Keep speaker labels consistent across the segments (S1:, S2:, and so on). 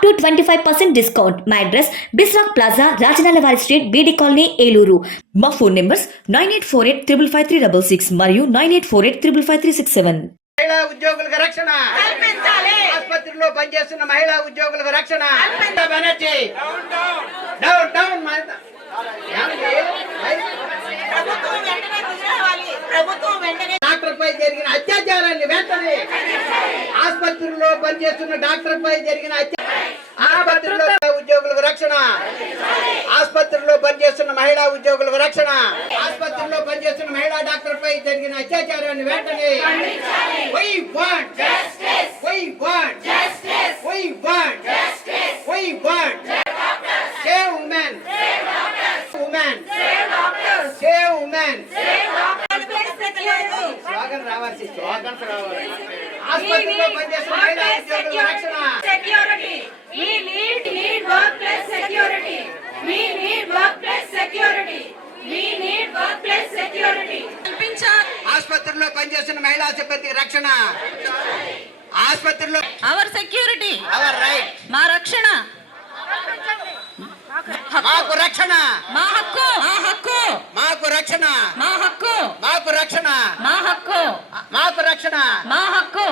S1: up to twenty five percent discount. మా address బిస్రాక్ plaza Rajanala వారి street BD colony Eluru మా phone numbers nine eight four eight triple five three double six మరియు nine eight four eight triple five three six seven
S2: మహిళా ఉద్యోగులకు రక్షణ.
S3: కల్పించాలి.
S2: ఆసుపత్రిలో పనిచేస్తున్న మహిళా ఉద్యోగులకు రక్షణ. బెనర్జీ డౌన్ డౌన్ డాక్టర్ పై జరిగిన అత్యాచారాన్ని వెంటనే ఆసుపత్రిలో పనిచేస్తున్న డాక్టర్ పై జరిగిన అత్యా- ఆసుపత్రిలో ఉద్యోగులకు రక్షణ. ఆసుపత్రిలో పనిచేస్తున్న మహిళా ఉద్యోగులకు రక్షణ. ఆసుపత్రిలో పనిచేస్తున్న మహిళా డాక్టర్ పై జరిగిన అత్యాచారాన్ని వెంటనే ఆసుపత్రిలో పనిచేస్తున్న మహిళా ఉద్యోగులకు రక్షణ?
S3: Security we need need workplace security. we need workplace security. we need workplace security. కల్పించాలి.
S2: ఆసుపత్రిలో పనిచేస్తున్న మహిళా సిబ్బందికి రక్షణ. ఆసుపత్రిలో
S3: అవర్ సెక్యూరిటీ
S2: అవర్ రైట్
S3: మా రక్షణ.
S2: మాకు రక్షణ.
S3: మా హక్కు. మా హక్కు.
S2: మాకు రక్షణ.
S3: మా హక్కు.
S2: మాకు రక్షణ.
S3: మా హక్కు.
S2: మాకు రక్షణ.
S3: మా హక్కు.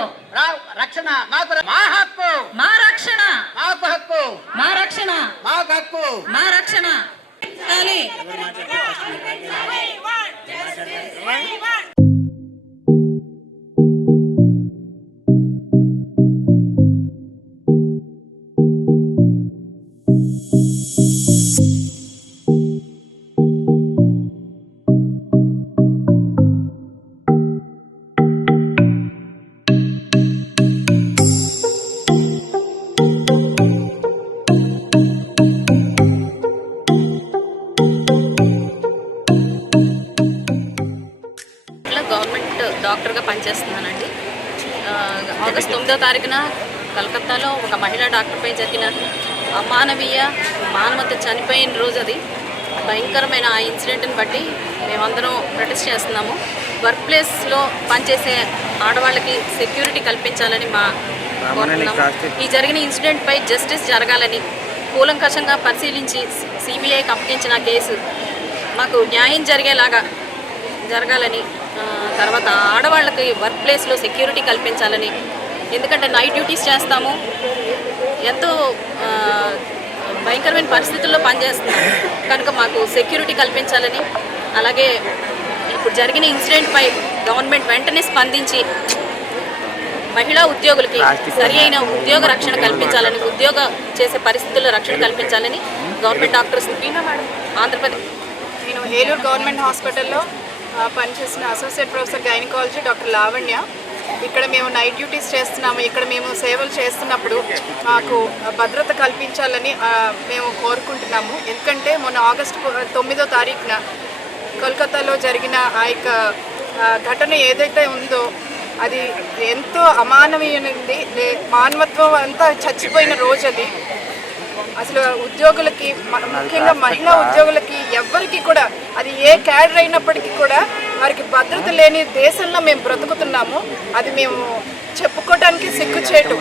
S2: రక్షణ. మాకు మా హక్కు.
S3: మా రక్షణ.
S2: మాకు హక్కు.
S3: మా రక్షణ.
S2: మాకు హక్కు.
S3: మా రక్షణ.
S4: డాక్టర్గా పనిచేస్తున్నానండి. ఆగస్ట్ తొమ్మిదో తారీఖున కలకత్తాలో ఒక మహిళా డాక్టర్పై జరిగిన అమానవీయ మానవత చనిపోయిన రోజు అది. భయంకరమైన ఆ ఇన్సిడెంట్ని బట్టి మేమందరం ప్రొటెస్ట్ చేస్తున్నాము. వర్క్ ప్లేస్లో పనిచేసే ఆడవాళ్ళకి సెక్యూరిటీ కల్పించాలని మా ఈ జరిగిన ఇన్సిడెంట్పై జస్టిస్ జరగాలని కూలంకషంగా పరిశీలించి సిబిఐకి అప్పగించిన కేసు మాకు న్యాయం జరిగేలాగా జరగాలని తర్వాత ఆడవాళ్ళకి వర్క్ ప్లేస్లో సెక్యూరిటీ కల్పించాలని ఎందుకంటే నైట్ డ్యూటీస్ చేస్తాము. ఎంతో భయంకరమైన పరిస్థితుల్లో పనిచేస్తున్నాము కనుక మాకు సెక్యూరిటీ కల్పించాలని అలాగే ఇప్పుడు జరిగిన ఇన్సిడెంట్పై గవర్నమెంట్ వెంటనే స్పందించి మహిళా ఉద్యోగులకి సరి అయిన ఉద్యోగ రక్షణ కల్పించాలని ఉద్యోగ చేసే పరిస్థితుల్లో రక్షణ కల్పించాలని గవర్నమెంట్ డాక్టర్స్ ఆంధ్రప్రదేశ్
S5: నేను ఏలూరు గవర్నమెంట్ హాస్పిటల్లో పనిచేసిన associate professor gynaecology doctor Lavanya. ఇక్కడ మేము నైట్ డ్యూటీస్ చేస్తున్నాము ఇక్కడ మేము సేవలు చేస్తున్నప్పుడు మాకు భద్రత కల్పించాలని మేము కోరుకుంటున్నాము. ఎందుకంటే మొన్న ఆగస్టు తొమ్మిదో తారీఖున కోల్కతాలో జరిగిన ఆ యొక్క ఘటన ఏదైతే ఉందో అది ఎంతో అమానవీయమైనది లే- మానవత్వం అంతా చచ్చిపోయిన రోజు అది అసలు ఉద్యోగులకి ముఖ్యంగా మహిళా ఉద్యోగులకి ఎవ్వరికి కూడా అది ఏ క్యాడర్ అయినప్పటికీ కూడా వారికి భద్రత లేని దేశంలో మేము బ్రతుకుతున్నాము. అది మేము చెప్పుకోవడానికి సిగ్గుచేటు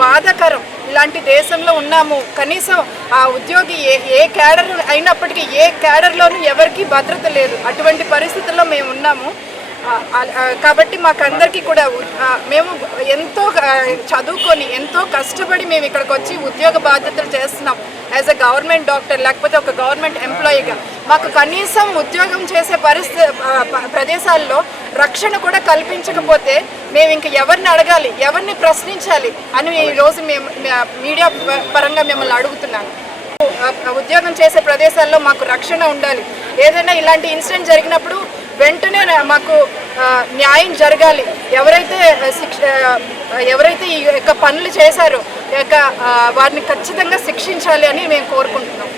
S5: బాధాకరం. ఇలాంటి దేశంలో ఉన్నాము. కనీసం ఆ ఉద్యోగి ఏ ఏ క్యాడర్ అయినప్పటికీ ఏ క్యాడర్లోనూ ఎవరికీ భద్రత లేదు. అటువంటి పరిస్థితుల్లో మేము ఉన్నాము. కాబట్టి మాకందరికీ కూడా మేము ఎంతో చదువుకొని ఎంతో కష్టపడి మేము ఇక్కడికి వచ్చి ఉద్యోగ బాధ్యతలు చేస్తున్నాం. యాజ్ అ గవర్నమెంట్ డాక్టర్ లేకపోతే ఒక గవర్నమెంట్ ఎంప్లాయీగా మాకు కనీసం ఉద్యోగం చేసే పరిస్థితి ప్రదేశాల్లో రక్షణ కూడా కల్పించకపోతే మేము ఇంక ఎవరిని అడగాలి ఎవరిని ప్రశ్నించాలి అని ఈరోజు మేము మీడియా పరంగా మిమ్మల్ని అడుగుతున్నాను. ఉద్యోగం చేసే ప్రదేశాల్లో మాకు రక్షణ ఉండాలి. ఏదైనా ఇలాంటి ఇన్సిడెంట్ జరిగినప్పుడు వెంటనే మాకు న్యాయం జరగాలి. ఎవరైతే శిక్ష ఎవరైతే ఈ యొక్క పనులు చేశారో ఈ యొక్క వారిని ఖచ్చితంగా శిక్షించాలి అని మేము కోరుకుంటున్నాం.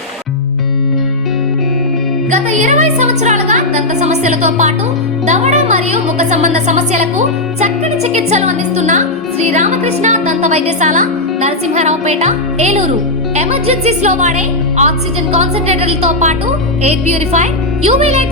S6: గత ఇరవై సంవత్సరాలుగా దంత సమస్యలతో పాటు దవడ మరియు ముఖ సంబంధ సమస్యలకు చక్కని చికిత్సలు అందిస్తున్న శ్రీ రామకృష్ణ దంత వైద్యశాల నరసింహారావుపేట ఏలూరు. ఎమర్జెన్సీస్లో వాడే ఆక్సిజన్ కాన్సన్ట్రేటర్లతో పాటు air purify UV light